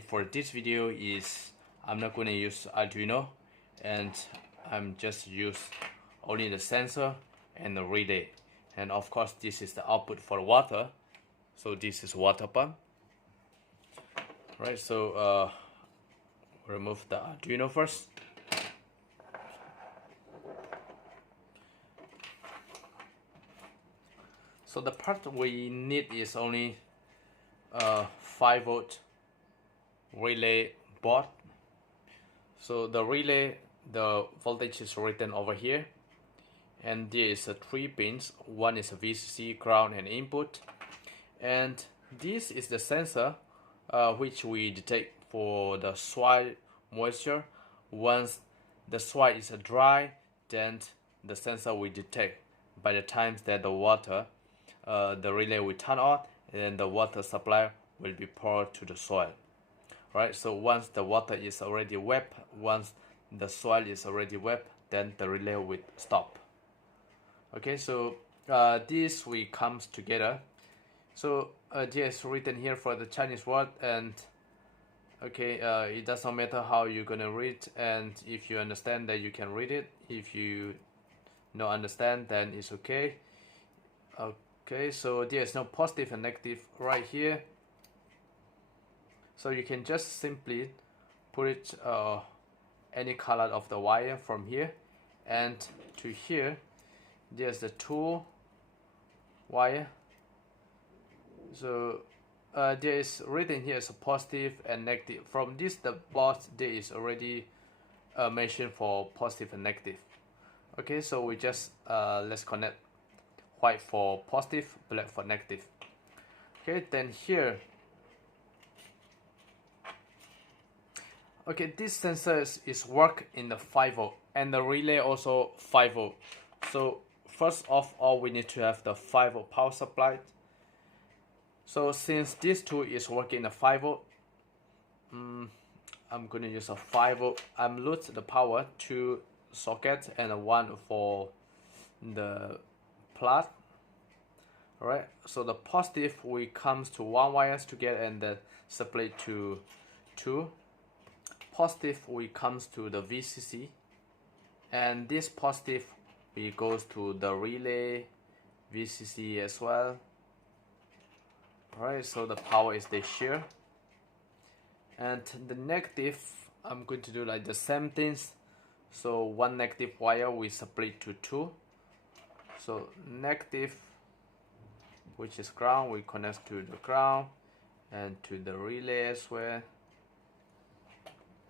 For this video is I'm not going to use Arduino, and I'm just use only the sensor and the relay, and of course this is the output for water. So this is water pump, right? So remove the Arduino first. So the part we need is only 5-volt relay board. So the relay, the voltage is written over here, and there is 3 pins. One is a VCC, ground, and input, and this is the sensor which we detect for the soil moisture. Once the soil is dry, then the sensor will detect. By the time that the water, the relay will turn on, and the water supply will be poured to the soil. Right, so once the water is already wet, once the soil is already wet, then the relay will stop. Okay, so this we comes together. So just written here for the Chinese word, and okay, it doesn't matter how you're gonna read, and if you understand that you can read it. If you don't understand, then it's okay. Okay, so there's no positive and negative right here. So you can just simply put it any color of the wire from here and to here. There's the 2 wire. So there is written here is a positive and negative. From this the board there is already mentioned for positive and negative. Okay, so we just let's connect white for positive, black for negative. Okay, then here. Okay, this sensor is work in the 5-volt, and the relay also 5-volt. So first of all, we need to have the 5-volt power supply. So since this two is working in the 5-volt, I'm gonna use a 5-volt. I'm lose the power to socket and one for the plug. Alright, so the positive we comes to 1 wires together and then split to 2. Positive we comes to the VCC, and this positive we goes to the relay VCC as well. Alright, so the power is this here, and the negative I'm going to do like the same things. So 1 negative wire we split to 2. So negative, which is ground, we connect to the ground and to the relay as well.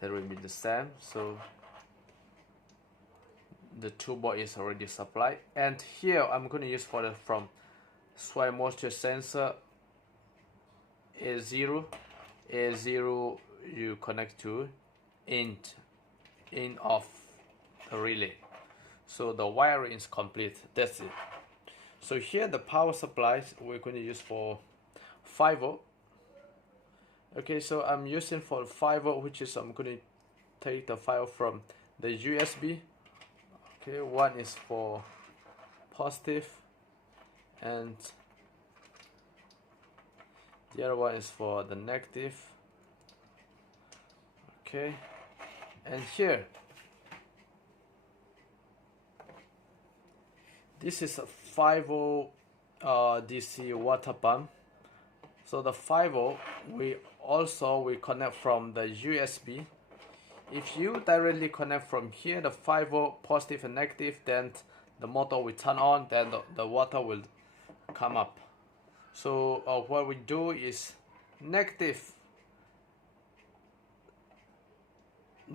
That will be the same. So the 2 board is already supplied, and here I'm going to use for the from soil moisture sensor A0 you connect to in of the relay. So the wiring is complete. That's it. So here the power supplies we're going to use for 5-volt. Okay, so I'm using for 5-volt, which is I'm going to take the file from the USB. Okay, one is for positive and the other one is for the negative. Okay, and here this is a 5-volt DC water pump. So the 5-volt we connect from the USB. If you directly connect from here, the 5-volt positive and negative, then the motor will turn on, then the water will come up. So what we do is negative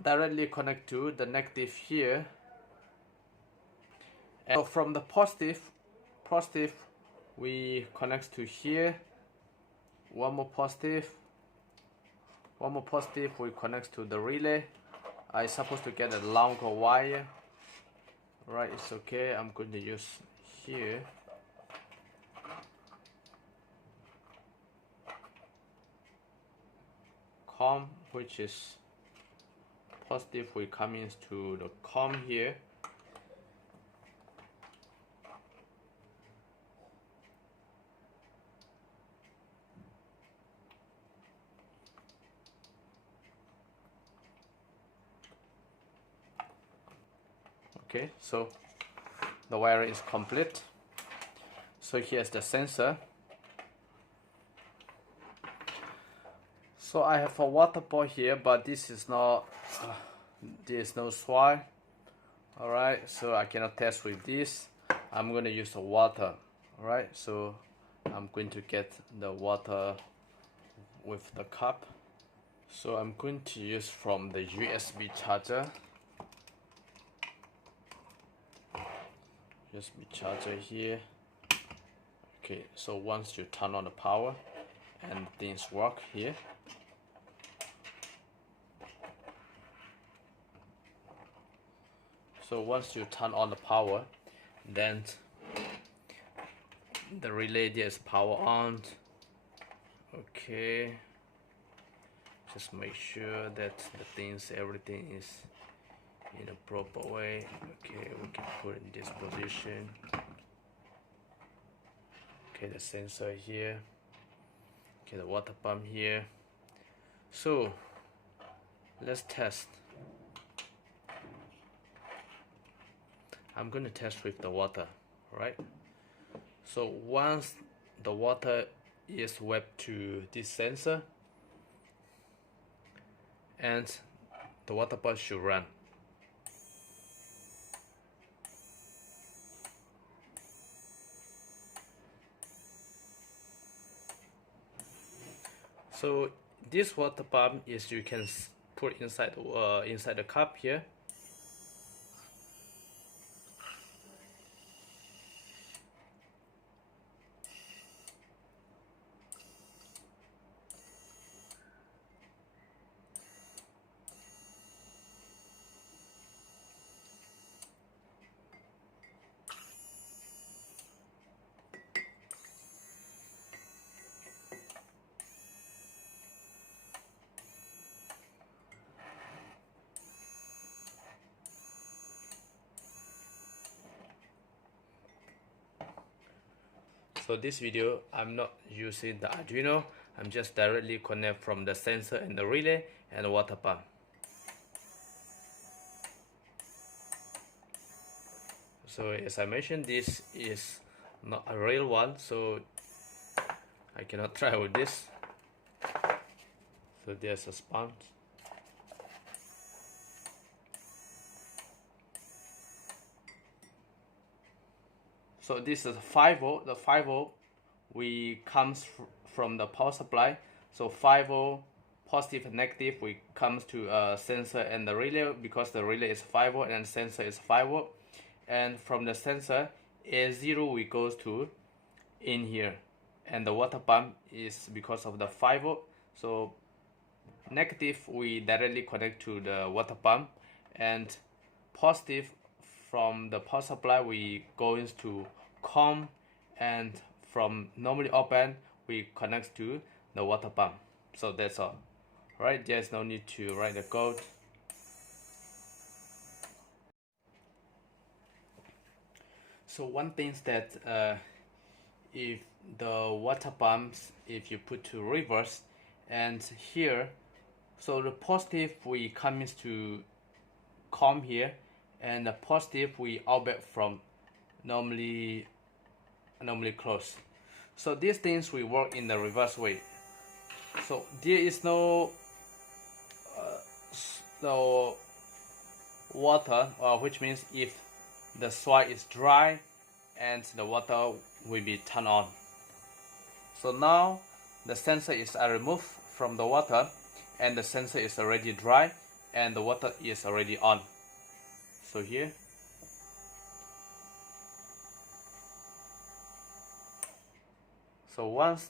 directly connect to the negative here, and so from the positive we connect to here. One more positive we connect to the relay. I supposed to get a longer wire. Right, it's okay. I'm going to use here. COM, which is positive, we come into the COM here. Okay, so the wiring is complete. So here's the sensor. So I have a water ball here, but this is not there is no swire. Alright, so I cannot test with this. I'm going to use the water. Alright, so I'm going to get the water with the cup. So I'm going to use from the USB charger. USB charger here. Okay, so once you turn on the power and things work here. So once you turn on the power, then the relay there is power on. Okay, just make sure that everything is in a proper way. Okay, we can put in this position. Okay, the sensor here. Okay, the water pump here. So let's test. I'm going to test with the water, right? So once the water is wet to this sensor, and the water pump should run. So this water pump is you can put inside the cup here. So this video, I'm not using the Arduino. I'm just directly connect from the sensor and the relay and the water pump. So as I mentioned, this is not a real one, so I cannot try with this. So there's a sponge. So this is 5 volt. The 5 volt comes from the power supply. So 5 volt positive and negative comes to sensor and the relay, because the relay is 5 volt and sensor is 5 volt. And from the sensor, A0 goes to in here, and the water pump is because of the 5 volt. So negative we directly connect to the water pump, and positive from the power supply we go into COM, and from normally open we connect to the water pump. So that's all. Right, there's no need to write the code. So one thing is that if the water pumps, if you put to reverse, and here, so the positive we comes to COM here, and the positive we outback from normally close. So these things we work in the reverse way. So there is no water, which means if the soil is dry and the water will be turned on. So now the sensor is removed from the water, and the sensor is already dry and the water is already on. So here, so once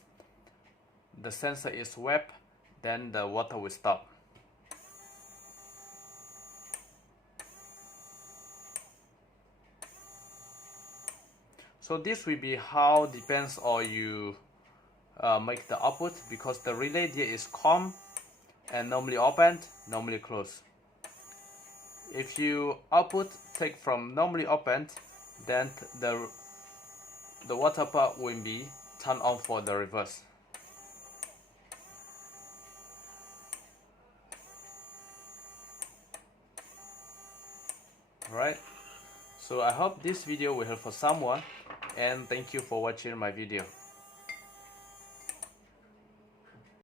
the sensor is wet, then the water will stop. So this will be how depends on you make the output, because the relay there is COM and normally opened, normally closed. If you output take from normally opened, then the water pump will be turned on for the reverse. Right? So I hope this video will help for someone, and thank you for watching my video.